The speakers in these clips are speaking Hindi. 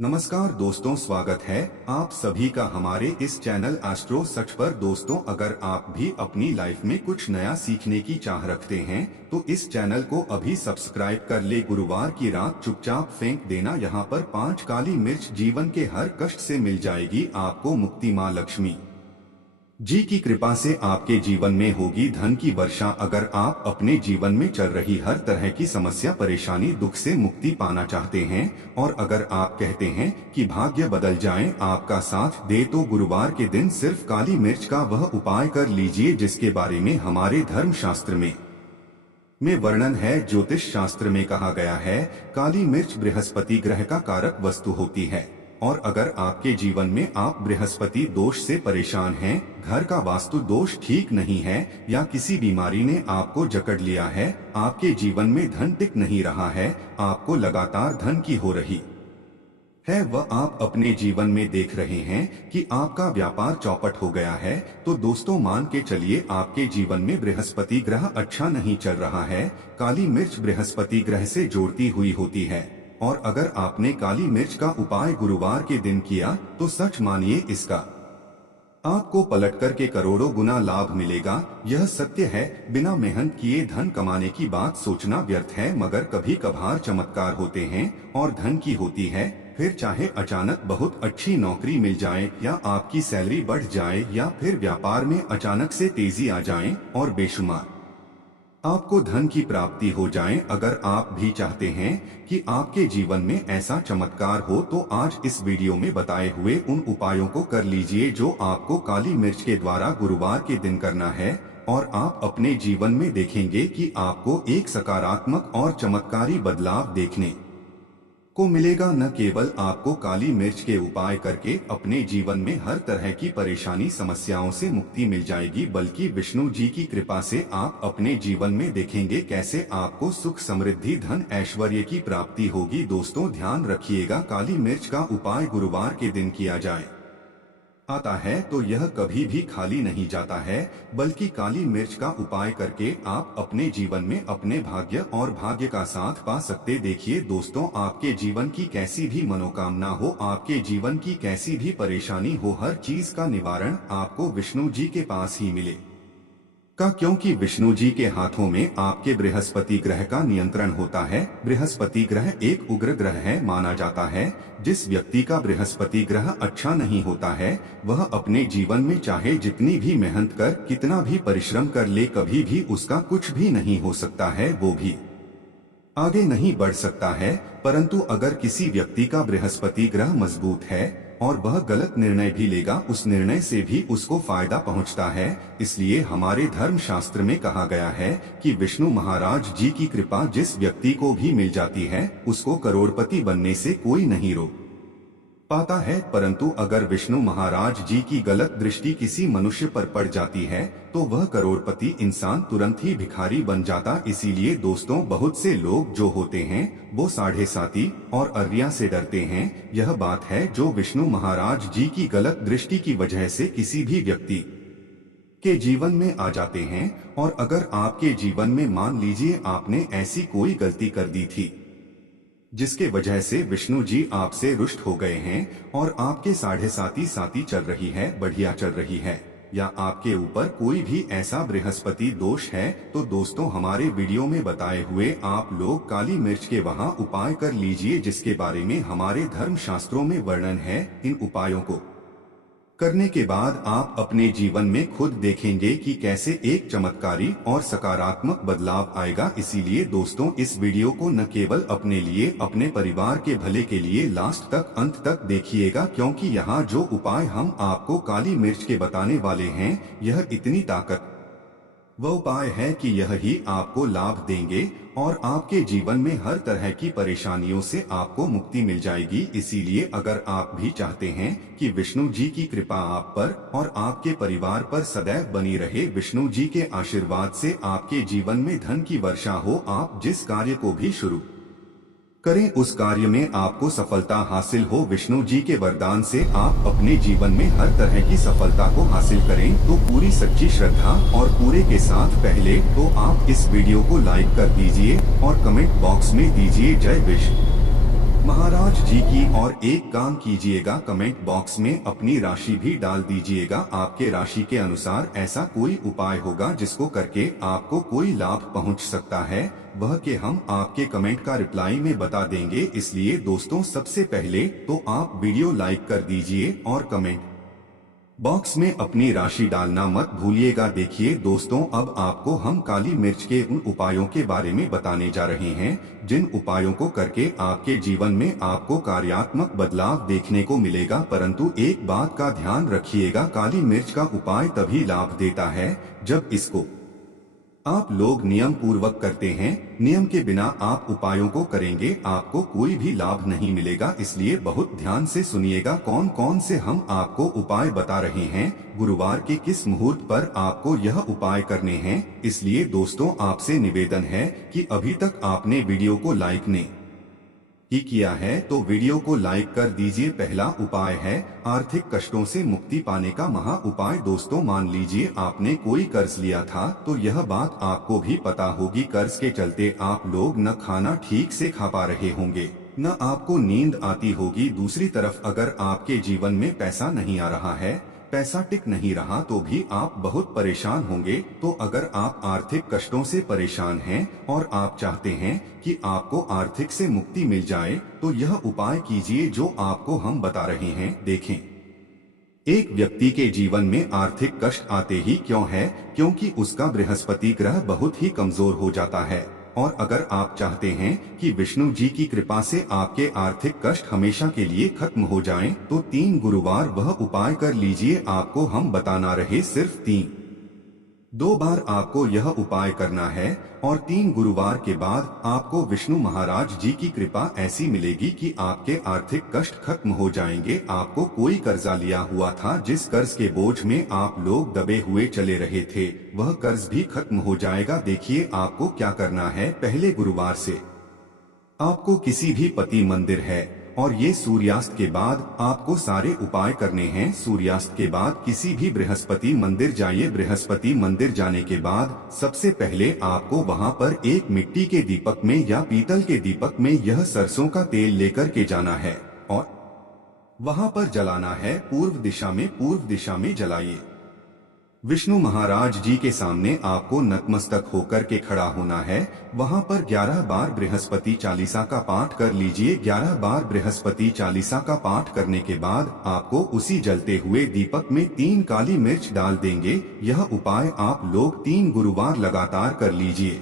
नमस्कार दोस्तों, स्वागत है आप सभी का हमारे इस चैनल एस्ट्रो सच पर। दोस्तों, अगर आप भी अपनी लाइफ में कुछ नया सीखने की चाह रखते हैं तो इस चैनल को अभी सब्सक्राइब कर ले। गुरुवार की रात चुपचाप फेंक देना यहाँ पर 5 काली मिर्च, जीवन के हर कष्ट से मिल जाएगी आपको मुक्ति। माँ लक्ष्मी जी की कृपा से आपके जीवन में होगी धन की वर्षा। अगर आप अपने जीवन में चल रही हर तरह की समस्या, परेशानी, दुख से मुक्ति पाना चाहते हैं और अगर आप कहते हैं कि भाग्य बदल जाए, आपका साथ दे, तो गुरुवार के दिन सिर्फ काली मिर्च का वह उपाय कर लीजिए जिसके बारे में हमारे धर्म शास्त्र में वर्णन है। ज्योतिष शास्त्र में कहा गया है, काली मिर्च बृहस्पति ग्रह का कारक वस्तु होती है और अगर आपके जीवन में आप बृहस्पति दोष से परेशान हैं, घर का वास्तु दोष ठीक नहीं है या किसी बीमारी ने आपको जकड़ लिया है, आपके जीवन में धन टिक नहीं रहा है, आपको लगातार धन की हो रही है, वह आप अपने जीवन में देख रहे हैं कि आपका व्यापार चौपट हो गया है, तो दोस्तों मान के चलिए आपके जीवन में बृहस्पति ग्रह अच्छा नहीं चल रहा है। काली मिर्च बृहस्पति ग्रह से जोड़ती हुई होती है और अगर आपने काली मिर्च का उपाय गुरुवार के दिन किया तो सच मानिए इसका आपको पलट कर के करोड़ों गुना लाभ मिलेगा। यह सत्य है। बिना मेहनत किए धन कमाने की बात सोचना व्यर्थ है, मगर कभी कभार चमत्कार होते हैं और धन की होती है। फिर चाहे अचानक बहुत अच्छी नौकरी मिल जाए या आपकी सैलरी बढ़ जाए या फिर व्यापार में अचानक से तेजी आ जाए और बेशुमार आपको धन की प्राप्ति हो जाए। अगर आप भी चाहते हैं कि आपके जीवन में ऐसा चमत्कार हो तो आज इस वीडियो में बताए हुए उन उपायों को कर लीजिए जो आपको काली मिर्च के द्वारा गुरुवार के दिन करना है और आप अपने जीवन में देखेंगे कि आपको एक सकारात्मक और चमत्कारी बदलाव देखने को मिलेगा। न केवल आपको काली मिर्च के उपाय करके अपने जीवन में हर तरह की परेशानी, समस्याओं से मुक्ति मिल जाएगी, बल्कि विष्णु जी की कृपा से आप अपने जीवन में देखेंगे कैसे आपको सुख, समृद्धि, धन, ऐश्वर्य की प्राप्ति होगी। दोस्तों ध्यान रखिएगा, काली मिर्च का उपाय गुरुवार के दिन किया जाए आता है तो यह कभी भी खाली नहीं जाता है, बल्कि काली मिर्च का उपाय करके आप अपने जीवन में अपने भाग्य और भाग्य का साथ पा सकते। देखिए दोस्तों, आपके जीवन की कैसी भी मनोकामना हो, आपके जीवन की कैसी भी परेशानी हो, हर चीज का निवारण आपको विष्णु जी के पास ही मिले क्योंकि विष्णु जी के हाथों में आपके बृहस्पति ग्रह का नियंत्रण होता है। बृहस्पति ग्रह एक उग्र ग्रह है माना जाता है। जिस व्यक्ति का बृहस्पति ग्रह अच्छा नहीं होता है, वह अपने जीवन में चाहे जितनी भी मेहनत कर, कितना भी परिश्रम कर ले, कभी भी उसका कुछ भी नहीं हो सकता है, वो भी आगे नहीं बढ़ सकता है। परंतु अगर किसी व्यक्ति का बृहस्पति ग्रह मजबूत है और वह गलत निर्णय भी लेगा, उस निर्णय से भी उसको फायदा पहुंचता है। इसलिए हमारे धर्म शास्त्र में कहा गया है कि विष्णु महाराज जी की कृपा जिस व्यक्ति को भी मिल जाती है, उसको करोड़पति बनने से कोई नहीं रोक पाता है। परंतु अगर विष्णु महाराज जी की गलत दृष्टि किसी मनुष्य पर पड़ जाती है तो वह करोड़पति इंसान तुरंत ही भिखारी बन जाता। इसीलिए दोस्तों, बहुत से लोग जो होते हैं वो साढ़े साती और अर्रिया से डरते हैं। यह बात है जो विष्णु महाराज जी की गलत दृष्टि की वजह से किसी भी व्यक्ति के जीवन में आ जाते हैं। और अगर आपके जीवन में मान लीजिए आपने ऐसी कोई गलती कर दी थी जिसके वजह से विष्णु जी आपसे रुष्ट हो गए हैं और आपके साढ़े साती चल रही है, बढ़िया चल रही है, या आपके ऊपर कोई भी ऐसा बृहस्पति दोष है, तो दोस्तों हमारे वीडियो में बताए हुए आप लोग काली मिर्च के वहां उपाय कर लीजिए जिसके बारे में हमारे धर्म शास्त्रों में वर्णन है। इन उपायों को करने के बाद आप अपने जीवन में खुद देखेंगे कि कैसे एक चमत्कारी और सकारात्मक बदलाव आएगा। इसीलिए दोस्तों, इस वीडियो को न केवल अपने लिए, अपने परिवार के भले के लिए लास्ट तक, अंत तक देखिएगा, क्योंकि यहाँ जो उपाय हम आपको काली मिर्च के बताने वाले हैं, यह इतनी ताकत वह उपाय है कि यह ही आपको लाभ देंगे और आपके जीवन में हर तरह की परेशानियों से आपको मुक्ति मिल जाएगी। इसीलिए अगर आप भी चाहते हैं कि विष्णु जी की कृपा आप पर और आपके परिवार पर सदैव बनी रहे, विष्णु जी के आशीर्वाद से आपके जीवन में धन की वर्षा हो, आप जिस कार्य को भी शुरू करें उस कार्य में आपको सफलता हासिल हो, विष्णु जी के वरदान से आप अपने जीवन में हर तरह की सफलता को हासिल करें, तो पूरी सच्ची श्रद्धा और पूरे के साथ पहले तो आप इस वीडियो को लाइक कर दीजिए और कमेंट बॉक्स में दीजिए जय विष्णु। महाराज जी की। और एक काम कीजिएगा, कमेंट बॉक्स में अपनी राशि भी डाल दीजिएगा। आपके राशि के अनुसार ऐसा कोई उपाय होगा जिसको करके आपको कोई लाभ पहुंच सकता है, वह के हम आपके कमेंट का रिप्लाई में बता देंगे। इसलिए दोस्तों, सबसे पहले तो आप वीडियो लाइक कर दीजिए और कमेंट बॉक्स में अपनी राशि डालना मत भूलिएगा। देखिए दोस्तों, अब आपको हम काली मिर्च के उन उपायों के बारे में बताने जा रहे हैं जिन उपायों को करके आपके जीवन में आपको कार्यात्मक बदलाव देखने को मिलेगा। परंतु एक बात का ध्यान रखिएगा, काली मिर्च का उपाय तभी लाभ देता है जब इसको आप लोग नियम पूर्वक करते हैं। नियम के बिना आप उपायों को करेंगे, आपको कोई भी लाभ नहीं मिलेगा। इसलिए बहुत ध्यान से सुनिएगा कौन कौन से हम आपको उपाय बता रहे हैं, गुरुवार के किस मुहूर्त पर आपको यह उपाय करने हैं। इसलिए दोस्तों, आपसे निवेदन है कि अभी तक आपने वीडियो को लाइक नहीं किया है तो वीडियो को लाइक कर दीजिए। पहला उपाय है आर्थिक कष्टों से मुक्ति पाने का महा उपाय। दोस्तों, मान लीजिए आपने कोई कर्ज लिया था, तो यह बात आपको भी पता होगी, कर्ज के चलते आप लोग न खाना ठीक से खा पा रहे होंगे, न आपको नींद आती होगी। दूसरी तरफ अगर आपके जीवन में पैसा नहीं आ रहा है, पैसा टिक नहीं रहा, तो भी आप बहुत परेशान होंगे। तो अगर आप आर्थिक कष्टों से परेशान हैं और आप चाहते हैं कि आपको आर्थिक से मुक्ति मिल जाए, तो यह उपाय कीजिए जो आपको हम बता रहे हैं। देखें, एक व्यक्ति के जीवन में आर्थिक कष्ट आते ही क्यों है? क्योंकि उसका बृहस्पति ग्रह बहुत ही कमजोर हो जाता है। और अगर आप चाहते हैं कि विष्णु जी की कृपा से आपके आर्थिक कष्ट हमेशा के लिए खत्म हो जाएं, तो 3 गुरुवार वह उपाय कर लीजिए। आपको हम बताना रहे सिर्फ 2 बार आपको यह उपाय करना है और 3 गुरुवार के बाद आपको विष्णु महाराज जी की कृपा ऐसी मिलेगी कि आपके आर्थिक कष्ट खत्म हो जाएंगे। आपको कोई कर्जा लिया हुआ था, जिस कर्ज के बोझ में आप लोग दबे हुए चले रहे थे, वह कर्ज भी खत्म हो जाएगा। देखिए आपको क्या करना है। पहले गुरुवार से आपको किसी भी पति मंदिर है और ये सूर्यास्त के बाद आपको सारे उपाय करने हैं। सूर्यास्त के बाद किसी भी बृहस्पति मंदिर जाइए। बृहस्पति मंदिर जाने के बाद सबसे पहले आपको वहां पर एक मिट्टी के दीपक में या पीतल के दीपक में यह सरसों का तेल लेकर के जाना है और वहां पर जलाना है। पूर्व दिशा में जलाइए। विष्णु महाराज जी के सामने आपको नतमस्तक होकर के खड़ा होना है। वहां पर 11 बार बृहस्पति चालीसा का पाठ कर लीजिए। 11 बार बृहस्पति चालीसा का पाठ करने के बाद आपको उसी जलते हुए दीपक में 3 काली मिर्च डाल देंगे। यह उपाय आप लोग 3 गुरुवार लगातार कर लीजिए।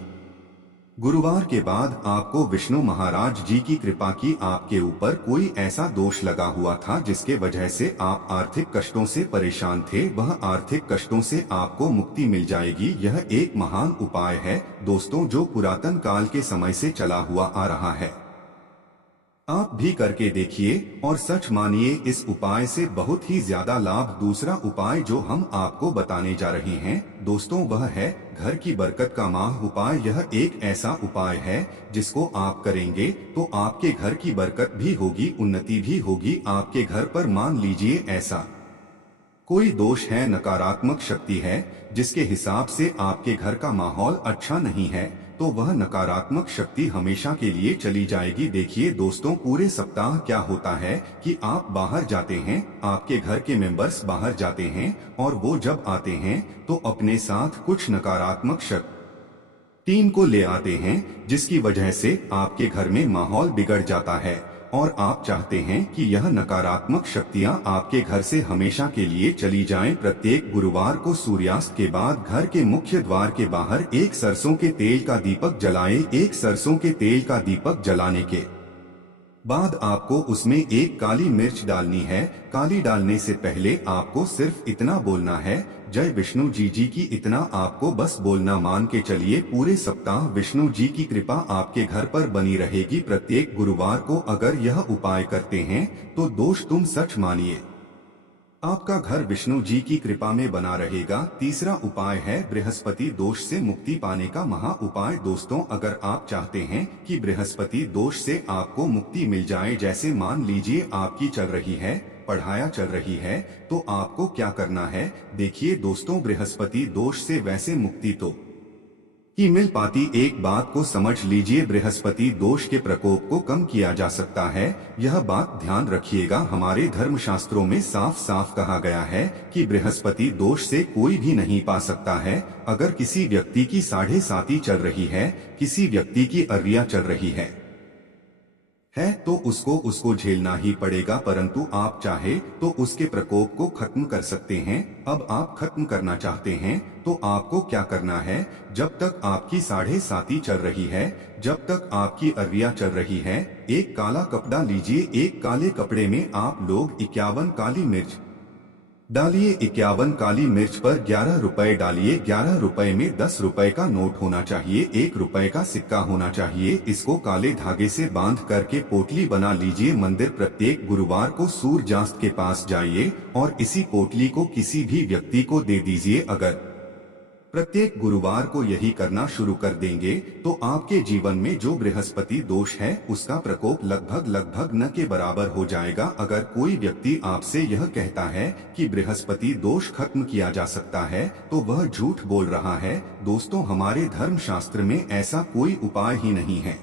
गुरुवार के बाद आपको विष्णु महाराज जी की कृपा की आपके ऊपर कोई ऐसा दोष लगा हुआ था जिसके वजह से आप आर्थिक कष्टों से परेशान थे, वह आर्थिक कष्टों से आपको मुक्ति मिल जाएगी। यह एक महान उपाय है दोस्तों, जो पुरातन काल के समय से चला हुआ आ रहा है। आप भी करके देखिए और सच मानिए, इस उपाय से बहुत ही ज्यादा लाभ। दूसरा उपाय जो हम आपको बताने जा रहे हैं दोस्तों, वह है घर की बरकत का माह उपाय। यह एक ऐसा उपाय है जिसको आप करेंगे तो आपके घर की बरकत भी होगी, उन्नति भी होगी। आपके घर पर मान लीजिए ऐसा कोई दोष है, नकारात्मक शक्ति है, जिसके हिसाब से आपके घर का माहौल अच्छा नहीं है, तो वह नकारात्मक शक्ति हमेशा के लिए चली जाएगी। देखिए दोस्तों, पूरे सप्ताह क्या होता है कि आप बाहर जाते हैं, आपके घर के मेंबर्स बाहर जाते हैं और वो जब आते हैं तो अपने साथ कुछ नकारात्मक शक्ति टीम को ले आते हैं, जिसकी वजह से आपके घर में माहौल बिगड़ जाता है और आप चाहते हैं कि यह नकारात्मक शक्तियां आपके घर से हमेशा के लिए चली जाएं। प्रत्येक गुरुवार को सूर्यास्त के बाद घर के मुख्य द्वार के बाहर एक सरसों के तेल का दीपक जलाएं। एक सरसों के तेल का दीपक जलाने के बाद आपको उसमें एक काली मिर्च डालनी है। काली डालने से पहले आपको सिर्फ इतना बोलना है, जय विष्णु जी की। इतना आपको बस बोलना। मान के चलिए पूरे सप्ताह विष्णु जी की कृपा आपके घर पर बनी रहेगी। प्रत्येक गुरुवार को अगर यह उपाय करते हैं तो दोस्त तुम सच मानिए आपका घर विष्णु जी की कृपा में बना रहेगा। तीसरा उपाय है बृहस्पति दोष से मुक्ति पाने का महा उपाय। दोस्तों, अगर आप चाहते हैं कि बृहस्पति दोष से आपको मुक्ति मिल जाए, जैसे मान लीजिए आपकी चल रही है पढ़ाया चल रही है, तो आपको क्या करना है। देखिए दोस्तों, बृहस्पति दोष से वैसे मुक्ति तो की मिल पाती। एक बात को समझ लीजिए, बृहस्पति दोष के प्रकोप को कम किया जा सकता है। यह बात ध्यान रखिएगा, हमारे धर्मशास्त्रों में साफ साफ कहा गया है कि बृहस्पति दोष से कोई भी नहीं पा सकता है। अगर किसी व्यक्ति की 7.5 चल रही है, किसी व्यक्ति की अर्रिया चल रही है तो उसको झेलना ही पड़ेगा, परंतु आप चाहे तो उसके प्रकोप को खत्म कर सकते हैं। अब आप खत्म करना चाहते हैं तो आपको क्या करना है, जब तक आपकी 7.5 चल रही है, जब तक आपकी अर्रिया चल रही है, एक काला कपड़ा लीजिए। एक काले कपड़े में आप लोग 51 काली मिर्च डालिए। 51 काली मिर्च पर 11 रुपए डालिए। 11 रुपए में 10 रुपए का नोट होना चाहिए, 1 रुपए का सिक्का होना चाहिए। इसको काले धागे से बांध करके पोटली बना लीजिए। मंदिर प्रत्येक गुरुवार को सूर्यास्त के पास जाइए और इसी पोटली को किसी भी व्यक्ति को दे दीजिए। अगर प्रत्येक गुरुवार को यही करना शुरू कर देंगे तो आपके जीवन में जो बृहस्पति दोष है उसका प्रकोप लगभग न के बराबर हो जाएगा। अगर कोई व्यक्ति आपसे यह कहता है कि बृहस्पति दोष खत्म किया जा सकता है तो वह झूठ बोल रहा है। दोस्तों, हमारे धर्मशास्त्र में ऐसा कोई उपाय ही नहीं है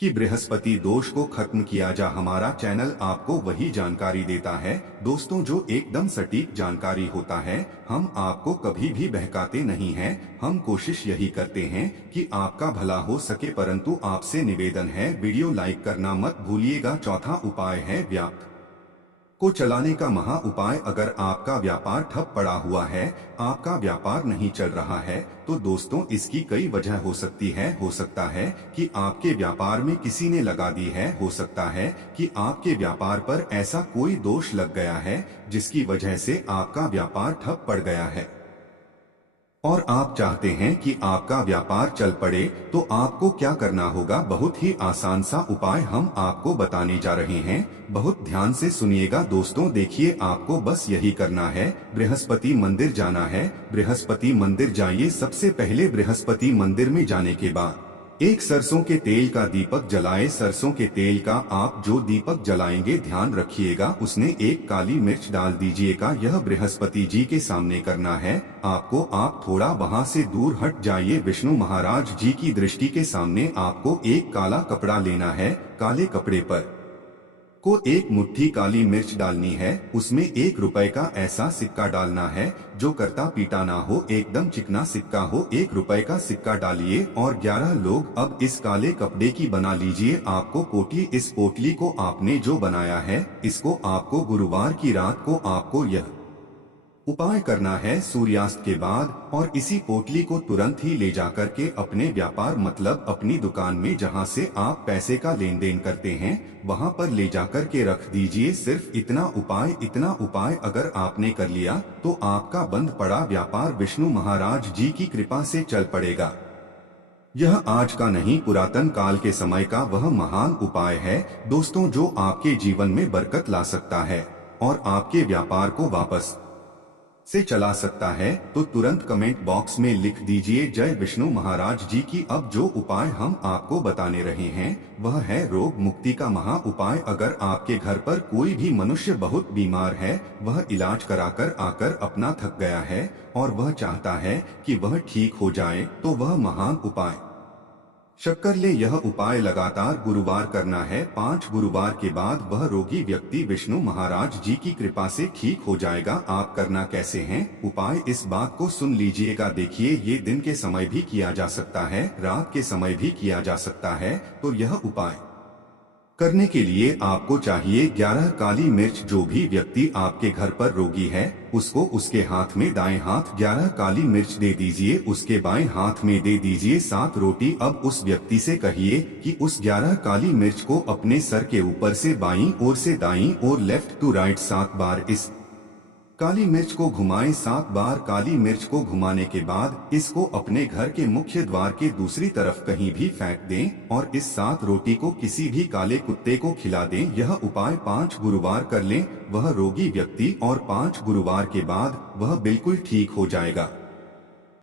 कि बृहस्पति दोष को खत्म किया जा। हमारा चैनल आपको वही जानकारी देता है दोस्तों जो एकदम सटीक जानकारी होता है। हम आपको कभी भी बहकाते नहीं हैं। हम कोशिश यही करते हैं कि आपका भला हो सके, परंतु आपसे निवेदन है वीडियो लाइक करना मत भूलिएगा। चौथा उपाय है व्यापार को चलाने का महा उपाय। अगर आपका व्यापार ठप पड़ा हुआ है, आपका व्यापार नहीं चल रहा है, तो दोस्तों इसकी कई वजह हो सकती है। हो सकता है कि आपके व्यापार में किसी ने लगा दी है, हो सकता है कि आपके व्यापार पर ऐसा कोई दोष लग गया है जिसकी वजह से आपका व्यापार ठप पड़ गया है और आप चाहते हैं कि आपका व्यापार चल पड़े। तो आपको क्या करना होगा, बहुत ही आसान सा उपाय हम आपको बताने जा रहे हैं। बहुत ध्यान से सुनिएगा दोस्तों। देखिए, आपको बस यही करना है, बृहस्पति मंदिर जाना है। बृहस्पति मंदिर जाइए। सबसे पहले बृहस्पति मंदिर में जाने के बाद एक सरसों के तेल का दीपक जलाए। सरसों के तेल का आप जो दीपक जलाएंगे, ध्यान रखिएगा उसने एक काली मिर्च डाल दीजिएगा। यह बृहस्पति जी के सामने करना है आपको। आप थोड़ा वहां से दूर हट जाइए। विष्णु महाराज जी की दृष्टि के सामने आपको एक काला कपड़ा लेना है। काले कपड़े पर को एक मुट्ठी काली मिर्च डालनी है। उसमें 1 रुपए का ऐसा सिक्का डालना है जो करता पीटा ना हो, एकदम चिकना सिक्का हो। 1 रुपए का सिक्का डालिए और 11 लोग अब इस काले कपड़े की बना लीजिए आपको पोटली। इस पोटली को आपने जो बनाया है, इसको आपको गुरुवार की रात को आपको यह उपाय करना है सूर्यास्त के बाद, और इसी पोटली को तुरंत ही ले जाकर के अपने व्यापार मतलब अपनी दुकान में जहां से आप पैसे का लेन देन करते हैं वहां पर ले जाकर के रख दीजिए। सिर्फ इतना उपाय अगर आपने कर लिया तो आपका बंद पड़ा व्यापार विष्णु महाराज जी की कृपा से चल पड़ेगा। यह आज का नहीं, पुरातन काल के समय का वह महान उपाय है दोस्तों, जो आपके जीवन में बरकत ला सकता है और आपके व्यापार को वापस से चला सकता है। तो तुरंत कमेंट बॉक्स में लिख दीजिए जय विष्णु महाराज जी की। अब जो उपाय हम आपको बताने रहे हैं वह है रोग मुक्ति का महा उपाय। अगर आपके घर पर कोई भी मनुष्य बहुत बीमार है, वह इलाज कराकर आकर अपना थक गया है और वह चाहता है कि वह ठीक हो जाए, तो वह महान उपाय शक्कर ले। यह उपाय लगातार गुरुवार करना है। 5 गुरुवार के बाद वह रोगी व्यक्ति विष्णु महाराज जी की कृपा से ठीक हो जाएगा। आप करना कैसे हैं, उपाय इस बात को सुन लीजिएगा। देखिए, ये दिन के समय भी किया जा सकता है, रात के समय भी किया जा सकता है। तो यह उपाय करने के लिए आपको चाहिए 11 काली मिर्च। जो भी व्यक्ति आपके घर पर रोगी है उसको उसके हाथ में दाएं हाथ 11 काली मिर्च दे दीजिए, उसके बाएं हाथ में दे दीजिए 7 रोटी। अब उस व्यक्ति से कहिए कि उस 11 काली मिर्च को अपने सर के ऊपर से बाईं ओर से दाईं ओर लेफ्ट टू राइट 7 बार इस काली मिर्च को घुमाएं। 7 बार काली मिर्च को घुमाने के बाद इसको अपने घर के मुख्य द्वार के दूसरी तरफ कहीं भी फेंक दें और इस 7 रोटी को किसी भी काले कुत्ते को खिला दें। यह उपाय 5 गुरुवार कर लें वह रोगी व्यक्ति, और 5 गुरुवार के बाद वह बिल्कुल ठीक हो जाएगा।